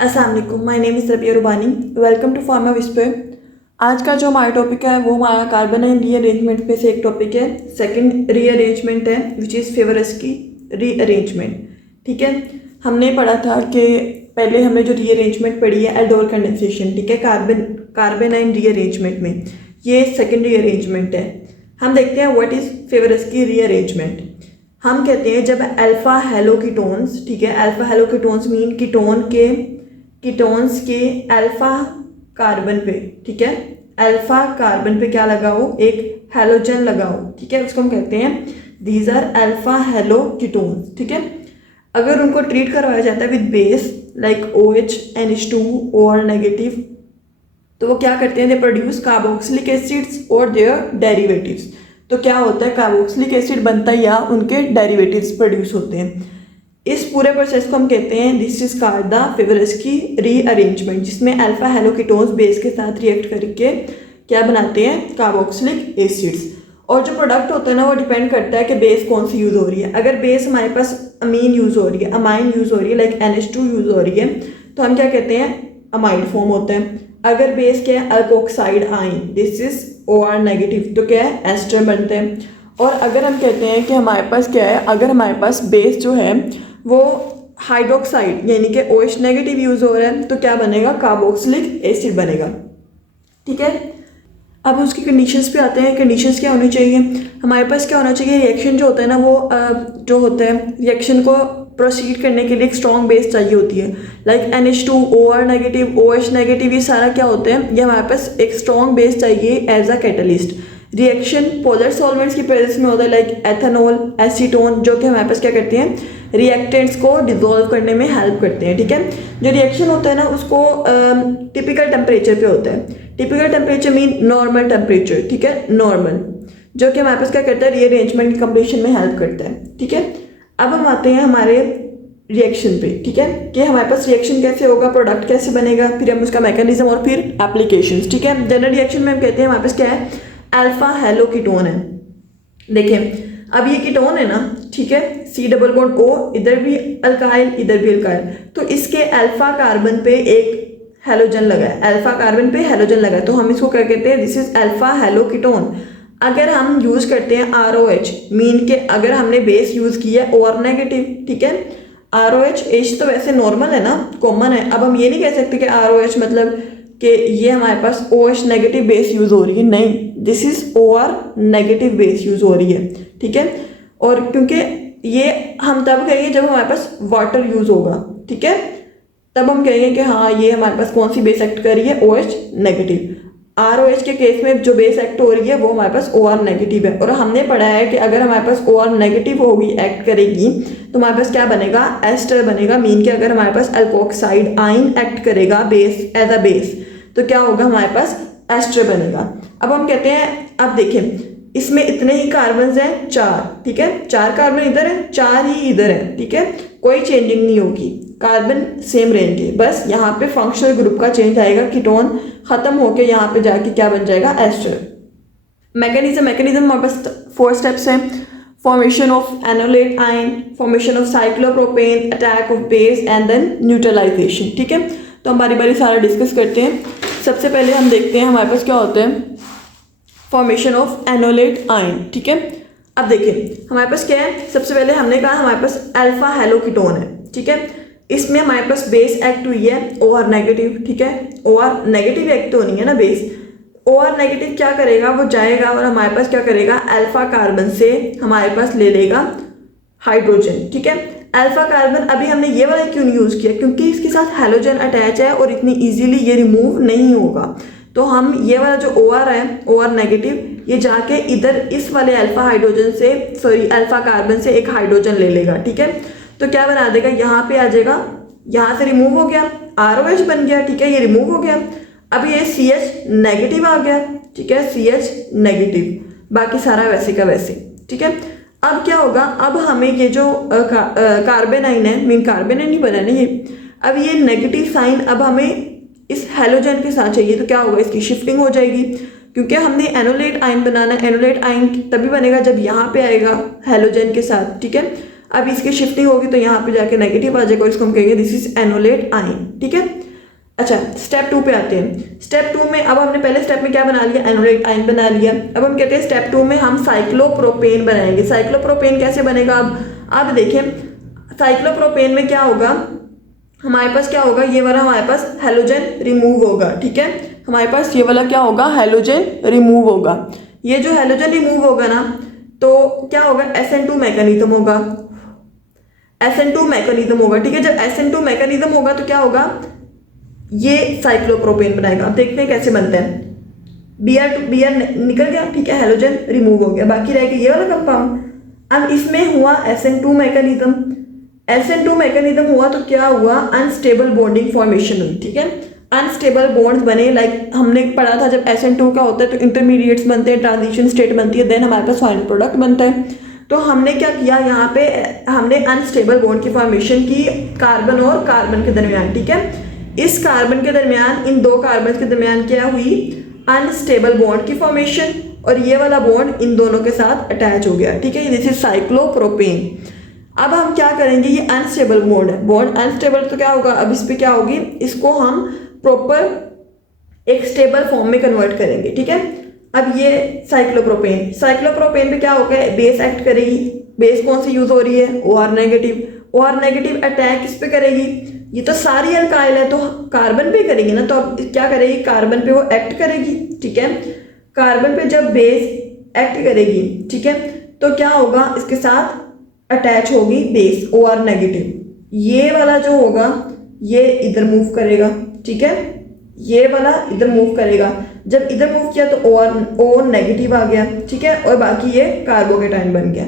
अस्सलाम वालेकुम, my name is Rabia Rubani. Welcome to Pharma Whisper. आज का जो हमारा टॉपिक है वो हमारा कार्बोनाइन रीअरेंजमेंट पे से एक टॉपिक है। सेकंड रीअरेंजमेंट है विच इज़ फेवरस्की रीअरेंजमेंट। ठीक है, हमने पढ़ा था कि पहले हमने जो रीअरेंजमेंट पढ़ी है एल्डोल कंडेंसेशन, ठीक है, कार्बोनाइन रीअरेंजमेंट में ये सेकंड रीअरेंजमेंट है। हम देखते हैं व्हाट इज़ फेवरस्की रीअरेंजमेंट। हम कहते हैं जब अल्फा हेलो कीटोन्स, ठीक है, alpha halo ketones mean ketones के अल्फा कार्बन पे, ठीक है, अल्फा कार्बन पे क्या लगाओ, एक हेलोजन लगाओ, ठीक है, उसको हम कहते हैं these are alpha halo ketones. ठीक है, अगर उनको ट्रीट करवाया जाता है with base like OH, NH2, OR negative, तो वो क्या करते हैं, दे प्रोड्यूस कार्बोक्सिलिक एसिड्स और देयर डेरिवेटिव्स। तो क्या होता है, कार्बोक्सिलिक एसिड बनता है या उनके डेरिवेटिव्स प्रोड्यूस होते हैं। इस पूरे प्रोसेस को हम कहते हैं this is called the Favorskii rearrangement, जिसमें अल्फा हेलो कीटोन्स बेस के साथ रिएक्ट करके क्या बनाते हैं, कार्बोक्सिलिक एसिड्स। और जो प्रोडक्ट होता है ना वो डिपेंड करता है कि बेस कौन सी यूज़ हो रही है। अगर बेस हमारे पास अमीन यूज़ हो रही है, अमाइन यूज़ हो रही है, लाइक NH2 यूज़ हो रही है, तो हम क्या कहते हैं, अमाइड फॉर्म होता है। अगर बेस क्या है, अल्कोक्साइड आइन, दिस इज OR नेगेटिव, तो क्या है, एस्टर बनते हैं। और अगर हम कहते हैं कि हमारे पास क्या है, अगर हमारे पास बेस जो है वो हाइड्रोक्साइड यानी कि OH नेगेटिव यूज़ हो रहा है, तो क्या बनेगा, कार्बोक्सिलिक एसिड बनेगा। ठीक है, अब उसकी कंडीशंस पे आते हैं। कंडीशंस क्या होनी चाहिए, हमारे पास क्या होना चाहिए, रिएक्शन जो होता है ना वो जो होता है रिएक्शन को प्रोसीड करने के लिए एक स्ट्रॉन्ग बेस चाहिए होती है, like NH2, OR negative, OH negative, ये सारा क्या होते हैं, ये हमारे पास एक स्ट्रॉन्ग बेस चाहिए as a catalyst. Reaction polar solvents की प्रेजेंस में होता है, लाइक एथेनॉल, एसीटोन, जो कि हमारे पास क्या करते हैं, रिएक्टेंट्स को डिसॉल्व करने में हेल्प करते हैं। ठीक है, जो रिएक्शन होता है ना उसको टिपिकल टेम्परेचर पे होता है। Typical temperature mean normal temperature, ठीक है, नॉर्मल, जो कि हमारे पास क्या करता है, रीअरेंजमेंट कंप्लीशन में हेल्प करता है। ठीक है, अब हम आते हैं हमारे रिएक्शन पे, ठीक है, कि हमारे पास रिएक्शन कैसे होगा, प्रोडक्ट कैसे बनेगा, फिर हम उसका मैकेनिज्म और फिर एप्लीकेशंस। ठीक है, जनरल रिएक्शन में हम कहते हैं हमारे पास क्या है, अल्फा हेलो कीटोन है। देखिए अब ये कीटोन है ना, ठीक है, C डबल बॉन्ड O, इधर भी अल्काइल इधर भी अल्काइल, तो इसके अल्फा कार्बन पे एक हेलोजन लगा है, अल्फा कार्बन पे हेलोजन लगा है, तो हम इसको क्या कहते हैं, this is alpha hello ketone. अगर हम यूज करते हैं ROH मीन के अगर हमने बेस यूज किया है OR नेगेटिव, ठीक है, ROH H तो वैसे नॉर्मल है ना, कॉमन है। अब हम ये नहीं कह सकते कि ROH मतलब कि ये हमारे पास OH नेगेटिव बेस यूज हो रही है, नहीं, this is OR negative base use हो रही है। ठीक है, और क्योंकि ये हम तब कहेंगे जब हमारे पास वाटर यूज होगा, ठीक है, तब हम कहेंगे कि हाँ ये हमारे पास कौन सी बेस एक्ट कर रही है, OH नेगेटिव। ROH के केस में जो बेस एक्ट हो रही है वो हमारे पास OR नेगेटिव है। और हमने पढ़ा है कि अगर हमारे पास OR नेगेटिव होगी, एक्ट करेगी, तो हमारे पास क्या बनेगा, एस्टर बनेगा, मीन कि अगर हमारे पास अल्कोक्साइड आइन एक्ट करेगा बेस एज अ बेस, तो क्या होगा, हमारे पास एस्टर बनेगा। अब हम कहते हैं, अब देखें इसमें इतने ही कार्बन हैं, 4, ठीक है, 4 कार्बन इधर है, 4 ही इधर है, ठीक है, कोई चेंजिंग नहीं होगी, कार्बन सेम रहेंगे, बस यहाँ पे फंक्शनल ग्रुप का चेंज आएगा, कीटोन खत्म होके यहाँ पे जाके क्या बन जाएगा, एस्टर। मैकेनिज्म हमारे पास 4 स्टेप्स हैं, formation of enolate ion, formation of cyclopropane, attack of base and then neutralisation. ठीक है, तो हम बारी बारी सारा डिस्कस करते हैं। सबसे पहले हम देखते हैं हमारे पास क्या होता है, फॉर्मेशन ऑफ एनोलेट आयन। ठीक है, अब देखिए हमारे पास क्या है, सबसे पहले हमने कहा हमारे पास अल्फा हेलो कीटोन है, ठीक है, इसमें हमारे पास बेस एक्ट हुई है OR नेगेटिव, ठीक है, OR नेगेटिव एक्ट तो नहीं है ना बेस, OR नेगेटिव क्या करेगा, वो जाएगा और हमारे पास क्या करेगा, अल्फा कार्बन से हमारे पास ले लेगा हाइड्रोजन। ठीक है, अल्फा कार्बन अभी हमने ये वाला क्यों नहीं यूज किया, क्योंकि इसके साथ हेलोजन अटैच है और इतनी इजीली ये रिमूव नहीं होगा, तो हम ये वाला जो OR है, OR नेगेटिव, ये जाके इधर इस वाले अल्फा हाइड्रोजन से, सॉरी अल्फा कार्बन से एक हाइड्रोजन ले लेगा। ठीक है, तो क्या बना देगा, यहाँ पे आ जाएगा, यहाँ से रिमूव हो गया, ROH बन गया, ठीक है, ये रिमूव हो गया, अब ये CH नेगेटिव आ गया, ठीक है, CH नेगेटिव, बाकी सारा वैसे का वैसे। ठीक है, अब क्या होगा, अब हमें ये जो कार्बेनाइन है, मीन कार्बेनाइन नहीं बना ना ये, अब ये नेगेटिव साइन अब हमें इस हेलोजन के साथ चाहिए, तो क्या होगा, इसकी शिफ्टिंग हो जाएगी, क्योंकि हमने एनोलेट आयन बनाना है। एनोलेट आयन तभी बनेगा जब यहाँ पे आएगा हेलोजन के साथ। ठीक है, अब इसकी शिफ्टिंग होगी तो यहाँ पे जाके नेगेटिव आ जाएगा और इसको हम कहेंगे दिस इज एनोलेट आयन, ठीक है। अच्छा, स्टेप 2 पे आते हैं। स्टेप 2 में अब हमने पहले स्टेप में क्या बना लिया, एनोलेट आयन बना लिया। अब हम कहते हैं स्टेप 2 में हम साइक्लोप्रोपेन बनाएंगे। साइक्लोप्रोपेन कैसे बनेगा, अब देखिए साइक्लोप्रोपेन में क्या होगा, हमारे पास क्या होगा, ये वाला हमारे पास हेलोजन रिमूव होगा, ठीक है। हमारे पास ये वाला क्या होगा, हेलोजन रिमूव होगा। ये जो हेलोजन रिमूव होगा ना, तो क्या होगा, SN2 मैकेनिज्म होगा, SN2 मैकेनिज्म होगा, ठीक है। जब SN2 मैकेनिज्म होगा तो क्या होगा, ये साइक्लोप्रोपेन बनाएगा। अब देखते हैं कैसे बनते हैं। Br निकल गया, ठीक है, हेलोजन रिमूव हो गया, बाकी रह गया ये वाला कंपाउंड। अब इसमें हुआ SN2 मैकेनिज्म, SN2 मैकेनिज्म हुआ तो क्या हुआ, अनस्टेबल बॉन्डिंग फॉर्मेशन हुई, ठीक है। अनस्टेबल बॉन्ड्स बने, लाइक हमने पढ़ा था जब SN2 का होता है तो इंटरमीडिएट्स बनते हैं, ट्रांजिशन स्टेट बनती है, देन हमारे पास फाइनल प्रोडक्ट बनता है। तो हमने क्या किया, यहाँ पे हमने अनस्टेबल बॉन्ड की फॉर्मेशन की कार्बन और कार्बन के दरमियान, ठीक है। इस कार्बन के दरमियान, इन दो कार्बन के दरमियान क्या हुई, अनस्टेबल बॉन्ड की फॉर्मेशन, और ये वाला बॉन्ड इन दोनों के साथ अटैच हो गया, ठीक है। This is cyclopropane. अब हम क्या करेंगे, ये अनस्टेबल बॉन्ड है, बॉन्ड अनस्टेबल तो क्या होगा, अब इस पे क्या होगी, इसको हम प्रॉपर एक स्टेबल फॉर्म में कन्वर्ट करेंगे, ठीक है। अब ये साइक्लोप्रोपेन, साइक्लोप्रोपेन पे क्या होगा, बेस एक्ट करेगी। बेस कौन सी यूज हो रही है, OR negative. OR negative attack किस पे करेगी, ये तो सारी अल्काइल है तो कार्बन पे करेगी ना, तो अब क्या करेगी, कार्बन पे वो एक्ट करेगी, ठीक है। कार्बन पे जब बेस एक्ट करेगी, ठीक है, तो क्या होगा, इसके साथ अटैच होगी बेस OR नेगेटिव। ये वाला जो होगा ये इधर मूव करेगा, ठीक है, ये वाला इधर मूव करेगा। जब इधर मूव किया तो O नेगेटिव आ गया, ठीक है, और बाकी ये कार्बोकेटाइन बन गया।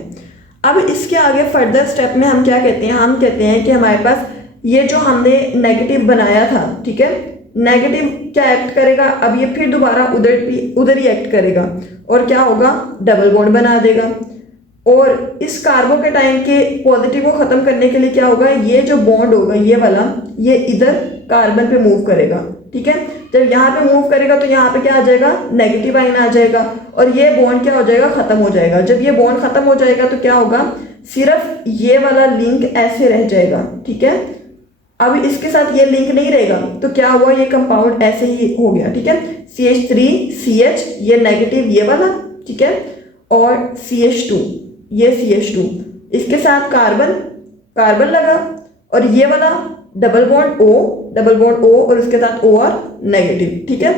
अब इसके आगे फर्दर स्टेप में हम क्या कहते हैं, हम कहते हैं कि हमारे पास ये जो हमने नेगेटिव बनाया था, ठीक है, नेगेटिव क्या एक्ट करेगा, अब ये फिर दोबारा उधर ही एक्ट करेगा और क्या होगा, डबल बॉन्ड बना देगा। और इस कार्बोकेटाइन के पॉजिटिव को खत्म करने के लिए क्या होगा, ये जो बॉन्ड होगा ये वाला, ये इधर कार्बन पे मूव करेगा, ठीक है। जब यहाँ पे मूव करेगा तो यहाँ पे क्या आ जाएगा, नेगेटिव आयन आ जाएगा और ये बॉन्ड क्या हो जाएगा, खत्म हो जाएगा। जब ये बॉन्ड खत्म हो जाएगा तो क्या होगा, सिर्फ ये वाला लिंक ऐसे रह जाएगा, ठीक है। अब इसके साथ ये लिंक नहीं रहेगा तो क्या हुआ, ये कंपाउंड ऐसे ही हो गया, ठीक है। CH3CH ये नेगेटिव ये वाला, ठीक है, और CH2 ये CH2, इसके साथ कार्बन लगा और ये वाला डबल बॉन्ड O और इसके साथ OR नेगेटिव, ठीक है।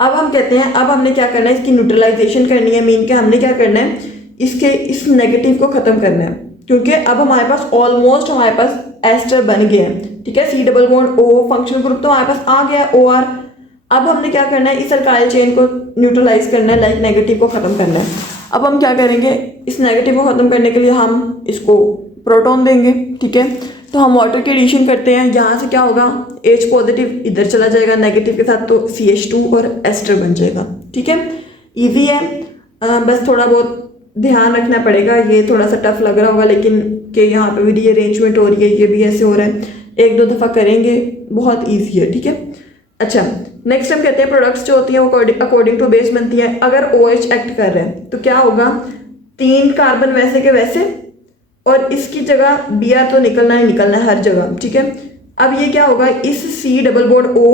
अब हम कहते हैं, अब हमने क्या करना है, इसकी न्यूट्रलाइजेशन करनी है, मीन के हमने क्या करना है, इस नेगेटिव को खत्म करना है, क्योंकि अब हमारे पास ऑलमोस्ट हमारे पास एस्टर बन गया है, ठीक है। C double bond O functional group तो हमारे पास आ गया OR। अब हमने क्या करना है, इस अल्काइल चेन को न्यूट्रलाइज करना है, लाइक नेगेटिव को खत्म करना है। अब हम क्या करेंगे, इस नेगेटिव को खत्म करने के लिए हम इसको प्रोटॉन देंगे, ठीक है। तो हम वाटर की एडिशन करते हैं, यहाँ से क्या होगा, H पॉजिटिव इधर चला जाएगा नेगेटिव के साथ, तो CH2 और एस्टर बन जाएगा, ठीक है। ईजी है, बस थोड़ा बहुत ध्यान रखना पड़ेगा, ये थोड़ा सा टफ लग रहा होगा, लेकिन कि यहाँ पे भी रीअरेंजमेंट हो रही है, ये भी ऐसे हो रहा है, एक दो दफ़ा करेंगे, बहुत ईजी है, ठीक है। अच्छा, नेक्स्ट हम कहते हैं प्रोडक्ट्स जो होती हैं वो अकॉर्डिंग टू बेस बनती है। अगर OH एक्ट कर रहे हैं तो क्या होगा, 3 कार्बन वैसे के वैसे और इसकी जगह Br तो निकलना ही निकलना है हर जगह, ठीक है। अब ये क्या होगा, इस C डबल बॉन्ड O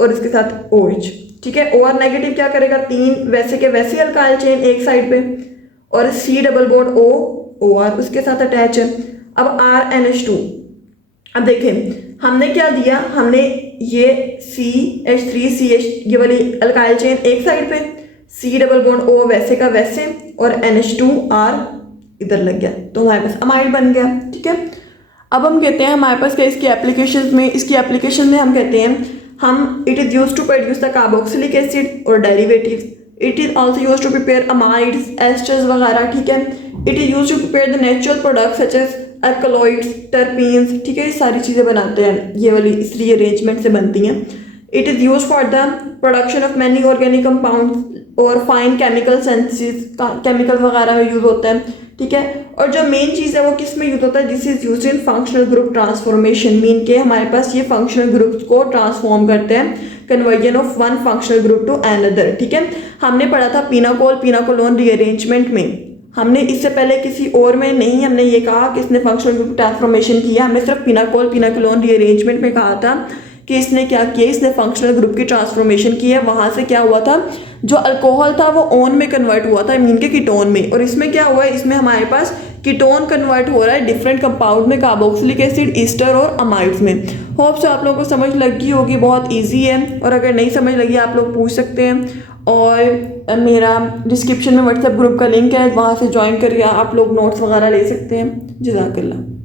और इसके साथ OH, ठीक है। OR नेगेटिव क्या करेगा, 3 वैसे के वैसे अल्काइल चेन एक साइड पे और C double bond O OR उसके साथ अटैच है। अब RNH2, अब देखें हमने क्या दिया, हमने ये CH3CH ये वाली अल्काइल चेन एक साइड पे, C डबल बॉन्ड O वैसे का वैसे और NH2R इधर लग गया, तो हमारे पास अमाइड बन गया, ठीक है। अब हम कहते हैं हमारे पास क्या इसकी एप्लीकेशन में हम कहते हैं, हम it is use to produce the carboxylic acid और derivatives, it is also use to prepare amides, esters वगैरह, ठीक है। It is use to prepare the natural products such as alkaloids, terpenes, ठीक है, ये सारी चीज़ें बनाते हैं, ये वाली इस रीअरेंजमेंट से बनती हैं। It is use for the production of many organic compounds और फाइन केमिकल सेंसेस, केमिकल वगैरह में यूज़ होता है, ठीक है। और जो मेन चीज़ है वो किस में यूज होता है, this is use in functional group transformation, mean के हमारे पास ये फंक्शनल ग्रुप्स को ट्रांसफॉर्म करते हैं, conversion of one functional group to another, ठीक है। हमने पढ़ा था पिनाकोल पिनाकोलोन रीअरेंजमेंट में, हमने इससे पहले किसी और में नहीं हमने ये कहा कि इसने फंक्शनल ग्रुप ट्रांसफॉर्मेशन किया, हमने सिर्फ पिनाकोलोन रीअरेंजमेंट में कहा था कि इसने क्या किया, इसने फंक्शनल ग्रुप की ट्रांसफॉर्मेशन की है। वहाँ से क्या हुआ था, जो अल्कोहल था वो ओन में कन्वर्ट हुआ था इमीन के कीटोन में, और इसमें क्या हुआ है, इसमें हमारे पास कीटोन कन्वर्ट हो रहा है डिफरेंट कंपाउंड में, कार्बोक्सिलिक एसिड, ईस्टर और अमाइड्स में। होप सो आप लोगों को समझ लगी होगी, बहुत ईजी है, और अगर नहीं समझ लगी आप लोग पूछ सकते हैं। और मेरा डिस्क्रिप्शन में व्हाट्सएप ग्रुप का लिंक है, वहाँ से ज्वाइन करके आप लोग नोट्स वगैरह ले सकते हैं। जज़ाकल्लाह।